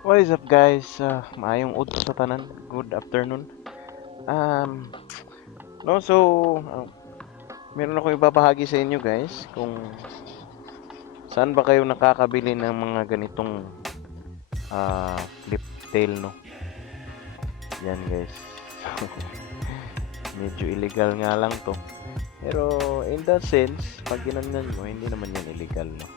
What is up guys? Maayong udto sa tanan. Good afternoon. Um, no, so meron ako ibabahagi sa inyo guys kung saan ba kayo nakakabili ng mga ganitong flip tail, no? Yan guys. Medyo illegal nga lang to. Pero in that sense, pag ginanyan mo, hindi naman yan illegal, no?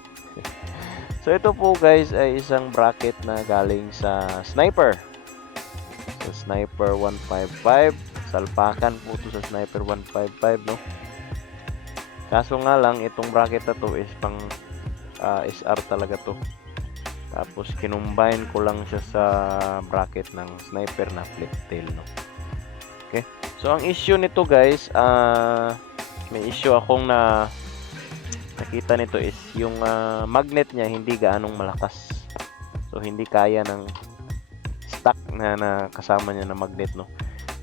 So ito po guys ay isang bracket na galing sa Sniper. So Sniper 155, salpakan po to sa Sniper 155, no? Kaso nga lang itong bracket na to is pang SR talaga to. Tapos kinumbine ko lang siya sa bracket ng Sniper na flip tail, no? Okay. So ang issue nito guys, may issue akong nakita nito is yung magnet niya hindi gaanong malakas. So hindi kaya ng stock na kasama niya na magnet, no.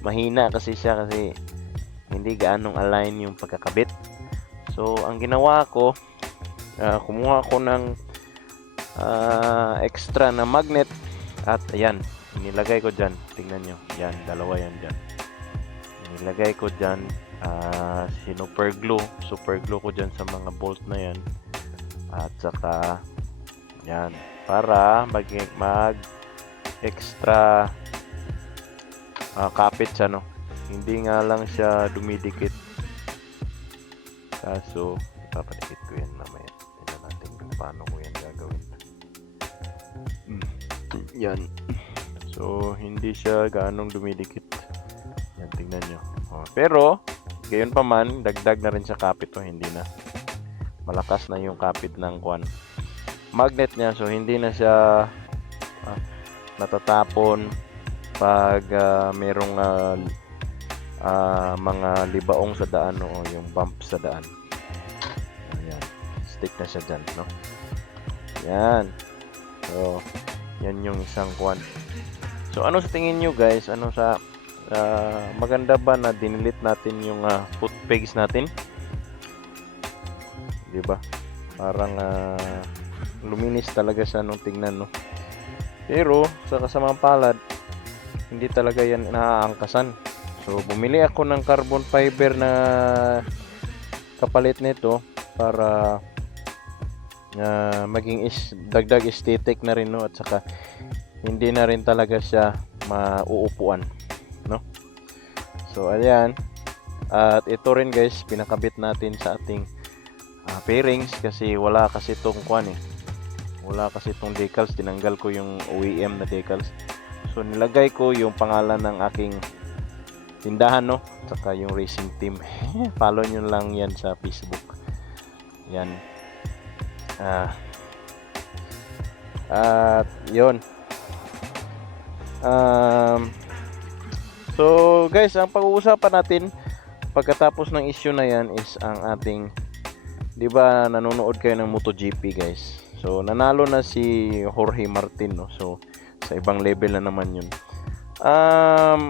Mahina kasi siya kasi hindi gaanong align yung pagkakabit. So ang ginawa ko, kumuha ko ng extra na magnet at ayan, inilagay ko diyan. Tingnan nyo, yan, dalawa yan diyan. Inilagay ko diyan, super glue ko diyan sa mga bolt na yan. At saka yan, para mag extra kapit siya, no. Hindi nga lang siya dumidikit. Kaso ipapadikit ko yan mamaya. Tingnan natin kung paano ko yan gagawin. Yan. So hindi siya gaanong dumidikit. Yan, tingnan nyo. Pero gayon pa man, dagdag na rin sa kapit to. Hindi na malakas na yung kapit ng magnet niya. So hindi na siya natatapon pag merong mga libaong sa daan, o yung bump sa daan. Ayan, stick na siya dyan, no? Yan. So yan yung isang So ano sa tingin nyo guys? Ano sa maganda ba na dinilit natin yung foot pegs natin? Diba? Parang luminis talaga siya nung tingnan, no? Pero sa kasamang palad, hindi talaga yan naaangkasan. So bumili ako ng carbon fiber na kapalit nito para maging dagdag aesthetic na rin, no? At saka hindi na rin talaga siya mauupuan, no? So ayan. At ito rin guys, pinakabit natin sa ating fairings kasi wala kasi itong wala kasi itong decals. Tinanggal ko yung OEM na decals. So nilagay ko yung pangalan ng aking tindahan, no? Saka yung racing team. Follow nyo lang yan sa Facebook. Yan. At yun. So guys, ang pag-uusapan natin pagkatapos ng issue na yan is ang ating, di ba nanonood kayo ng MotoGP guys? So nanalo na si Jorge Martin, no? So sa ibang level na naman yun.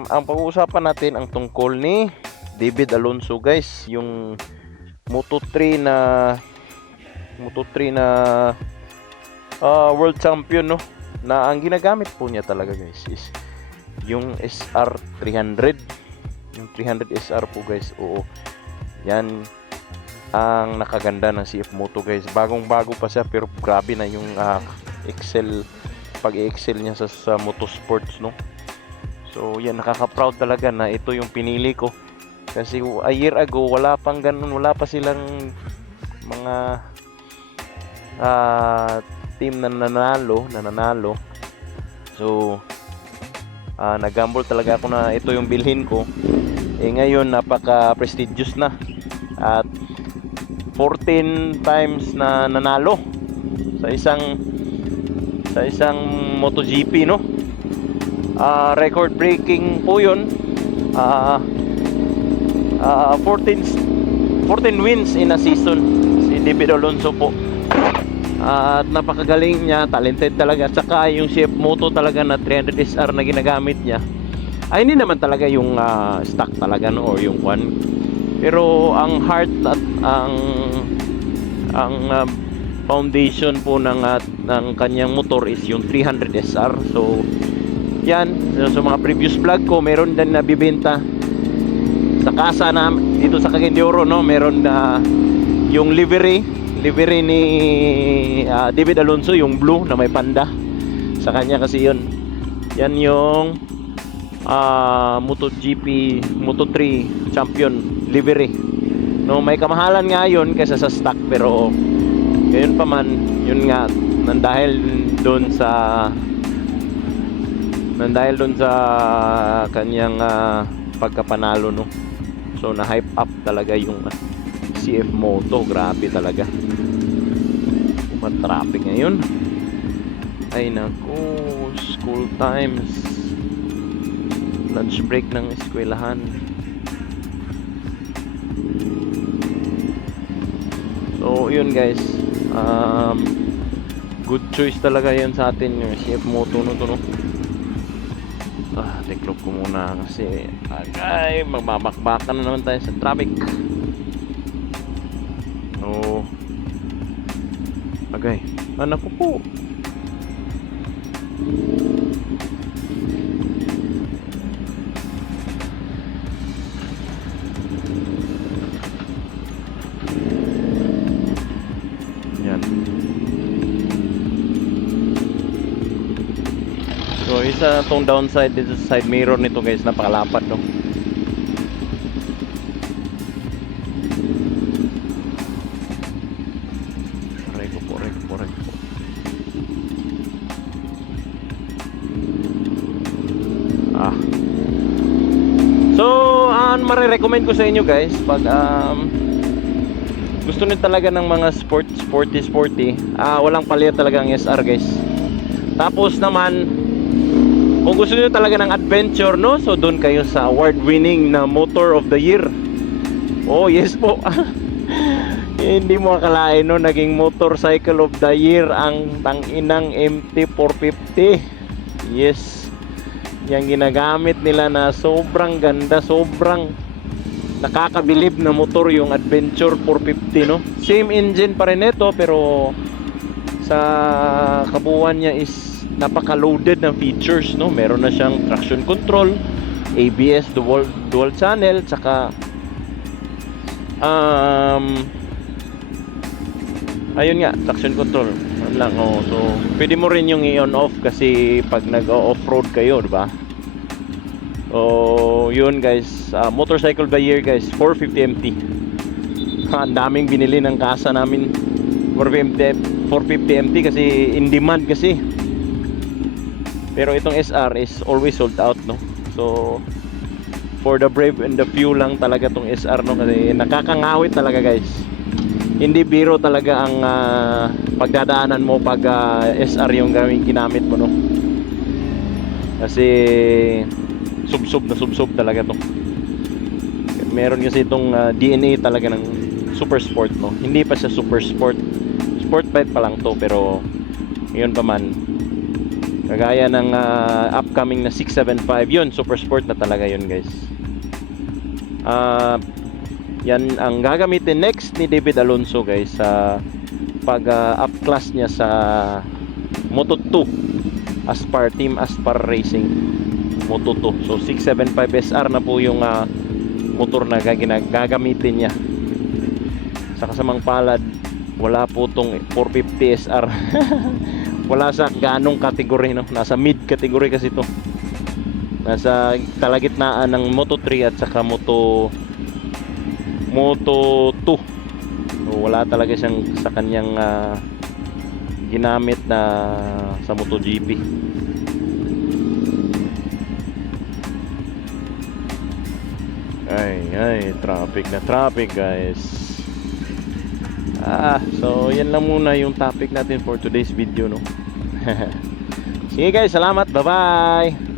Ang pag-uusapan natin ang tungkol ni David Alonso guys, yung Moto3 na world champion, no, na ang ginagamit po niya talaga guys is yung SR300, yung 300 SR po guys. Oo, yan ang nakaganda ng CF Moto guys. Bagong bago pa siya pero grabe na yung pag-excel niya sa motorsports, no. So yan, nakaka-proud talaga na ito yung pinili ko kasi a year ago wala pang ganun, wala pa silang mga team na nanalo. So nag-gamble talaga ako na ito yung bilhin ko. Ngayon napaka prestigious na at 14 times na nanalo sa isang MotoGP, no. Record breaking po yun. 14 wins in a season si David Alonso po. At napakagaling niya, talented talaga. At saka yung CF Moto talaga na 300 SR na ginagamit niya ay hindi naman talaga yung stock talaga, no, or yung pero ang heart at ang foundation po ng kanyang motor is yung 300 SR. So yan, so mga previous vlog ko, meron din nabibenta sa kasa na dito sa Cagayan de Oro, no? Meron na yung livery ni David Alonso, yung blue na may panda sa kanya kasi yun. Yan yung MotoGP Moto3 champion livery, no? May kamahalan nga yun kaysa sa stock, pero ngayon pa man, yun nga, dahil doon sa kanyang pagkapanalo, no? So na hype up talaga yung CF Moto. Grabe talaga. Traffic ngayon. Ay naku, school times, lunch break ng eskwelahan. So yun guys, good choice talaga yan sa atin yung CF Moto, no, to, no? Tiklop ko muna kasi ay magmamakbakan na naman tayo sa traffic. Oh, agay, anak ko po. Yan. So isa tong downside dito sa side mirror nito guys, napakalapad, no? Reko po. So marirecommend ko sa inyo guys, pag gusto niyo talaga ng mga sporty, walang palia talaga ang SR guys. Tapos naman, kung gusto niyo talaga ng adventure, no? So doon kayo sa award-winning na Motor of the Year. Oh, yes po. Hindi mo akalain, no? Naging Motorcycle of the Year ang tanginang MT450. Yes. Yang ginagamit nila na sobrang ganda, sobrang nakakabilib na motor, yung Adventure 450, no? Same engine pa rin ito, pero sa kabuuan niya is napaka-loaded ng features, no? Meron na siyang traction control, ABS dual channel, tsaka ayun nga, traction control. Ano lang, oh. So pwede mo rin yung i-on off kasi pag nag-off-road kayo, di ba? So yun guys, Motorcycle of the Year guys, 450 MT. Ang daming binili ng kasa namin 450 MT kasi in demand kasi. Pero itong SR is always sold out, no? So for the brave and the few lang talaga tong SR, no? Kasi nakakangawit talaga guys. Hindi biro talaga ang pagdadaanan mo pag SR yung ginamit mo, no? Kasi subsob talaga to. Meron kasi itong DNA talaga ng super sport, no? Hindi pa siya super sport, sport bike pa lang to, pero yun pa man, kagaya ng upcoming na 675, yun super sport na talaga yun guys. Yan ang gagamitin next ni David Alonso guys sa pag up class niya sa Moto2 Team Aspar Racing Moto2. So 675 SR na po yung motor na gagamitin niya. Sa kasamang palad, wala po tong 450 SR. Wala sa ganong kategory, no? Nasa mid category kasi to. Nasa kalagitnaan ng Moto3 at saka Moto2. So, wala talaga siyang sa kanyang ginamit na sa MotoGP. Ay, traffic guys. So yan lang muna yung topic natin for today's video, no? Sige guys, salamat, bye bye.